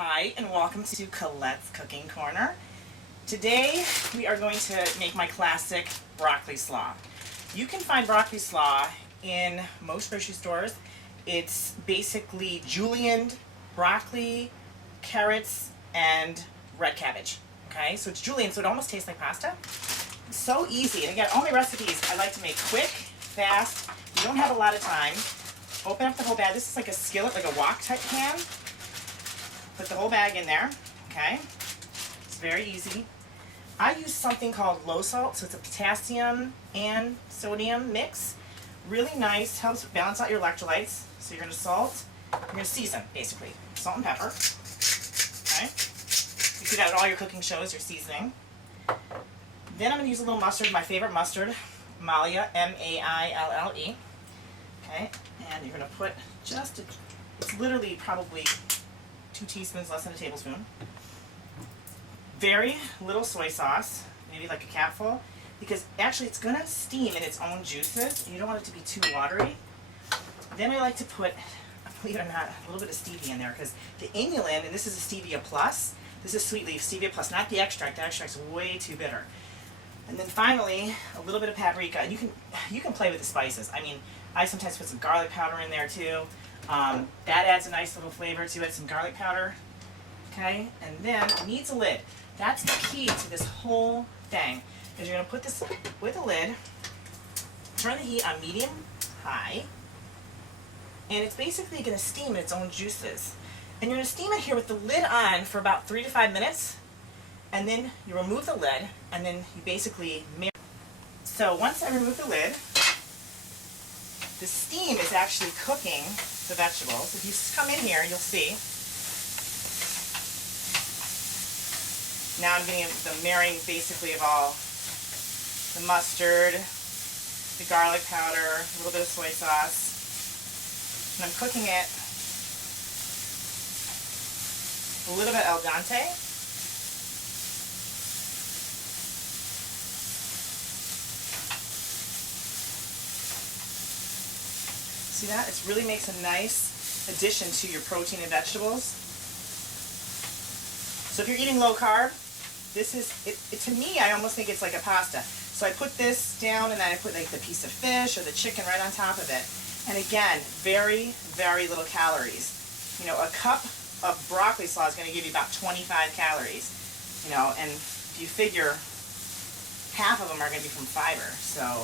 Hi, and welcome to Colette's Cooking Corner. Today we are going to make my classic broccoli slaw. You can find broccoli slaw in most grocery stores. It's basically julienned broccoli, carrots, and red cabbage. Okay, so it's julienne, so it almost tastes like pasta. So easy, and again, all my recipes I like to make quick, fast. You don't have a lot of time. Open up the whole bag. This is like a skillet, like a wok type pan. Put the whole bag in there, okay? It's very easy. I use something called low salt, so it's a potassium and sodium mix. Really nice, helps balance out your electrolytes. So you're gonna salt, you're gonna season, basically. Salt and pepper, okay? You see that at all your cooking shows, you're seasoning. Then I'm gonna use a little mustard, my favorite mustard, Maille, M-A-I-L-L-E. Okay, and you're gonna put just, it's literally probably 2 teaspoons, less than a tablespoon. Very little soy sauce, maybe like a capful, because actually it's gonna steam in its own juices, and you don't want it to be too watery. Then I like to put, believe it or not, a little bit of stevia in there, because the inulin, and this is a Stevia Plus, this is sweet leaf Stevia Plus, not the extract. The extract's way too bitter. And then finally, a little bit of paprika. And you can play with the spices. I mean, I sometimes put some garlic powder in there too. That adds a nice little flavor to it, some garlic powder. Okay, and then it needs a lid. That's the key to this whole thing, is you're gonna put this with a lid, turn the heat on medium high, and it's basically gonna steam in its own juices. And you're gonna steam it here with the lid on for about 3 to 5 minutes, and then you remove the lid, and then you basically marinate. So once I remove the lid, the steam is actually cooking the vegetables. If you come in here, you'll see. Now I'm getting the marrying basically of all the mustard, the garlic powder, a little bit of soy sauce. And I'm cooking it a little bit al dente. See that? It really makes a nice addition to your protein and vegetables. So if you're eating low carb, this is, to me, I almost think it's like a pasta. So I put this down, and then I put like the piece of fish or the chicken right on top of it. And again, very, very little calories. You know, a cup of broccoli slaw is going to give you about 25 calories. You know, and if you figure half of them are going to be from fiber, so,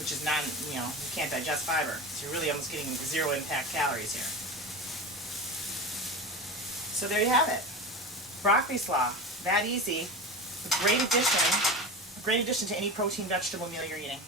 which is not, you know, you can't digest fiber. So you're really almost getting 0 impact calories here. So there you have it. Broccoli slaw, that easy. A great addition to any protein vegetable meal you're eating.